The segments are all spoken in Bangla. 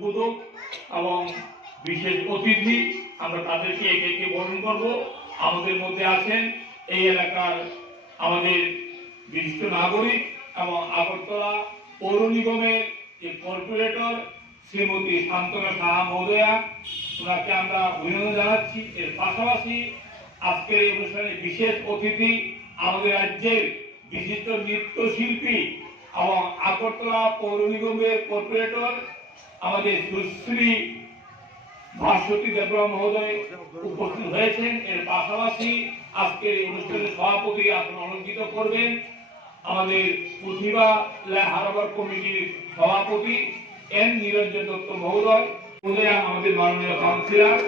উদ্বোধক এবং বিশেষ অতিথি আমরা তাদেরকে একে একে বরণ করব। আমাদের মধ্যে আছেন এই এলাকার আমাদের বিশিষ্ট নাগরিক এবং আগরতলা পৌর নিগমের যে কর্পোরেটর শ্রীমতী শান্তনা সাহা মহোদয়া, ওনাকে আমরা অভিনন্দন জানাচ্ছি। এর পাশাপাশি আজকের এই অনুষ্ঠানে বিশেষ অতিথি আমাদের রাজ্যের বিশিষ্ট নৃত্যশিল্পী এবং আগরতলা পৌর নিগমের কর্পোরেটর আমাদের সুশ্রী ভাস্বতী দেবরা মহোদয় উপস্থিত হয়েছেন। এর পাশাপাশি আজকের এই অনুষ্ঠানের সভাপতি আসন অলঙ্কৃত করবেন আমাদের পুথিবা হারবার কমিটির সভাপতি এন নিরঞ্জন দত্ত মহোদয়। আমাদের মাননীয় কাউন্সিলর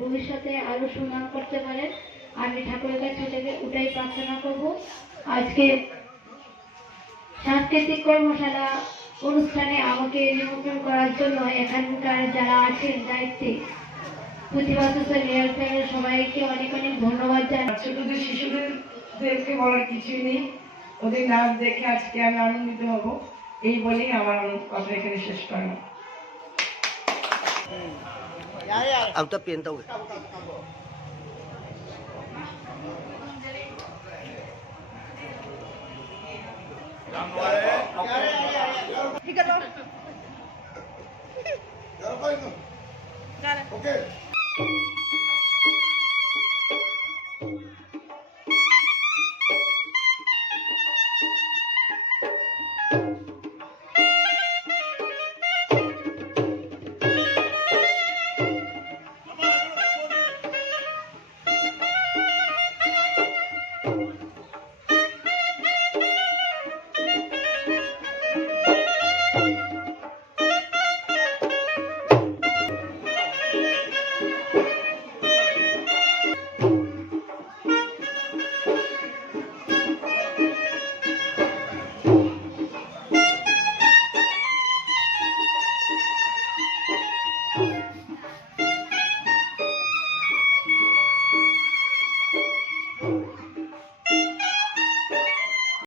ভবিষ্যতে আরো সুনাম করতে পারেন। আমি ঠাকুরের কাছে ওটাই প্রার্থনা করব। আজকে সাংস্কৃতিক কর্মশালা অনুষ্ঠানে আমাকে নিমন্ত্রণ করার জন্য এখানকার যারা আছেন দায়িত্বে পুথিবা সোশ্যাল ওয়েলফেয়ারের সবাইকে অনেক অনেক ধন্যবাদ জানাই। ছোটদের শিশুদেরকে বলার কিছুই নেই, ওদের নাচ দেখে আজকে আমি আনন্দিত হব, এই বলেই আমার কথা এখানে শেষ করলাম। अब तो पहनता हूँ ठीक है तो ओके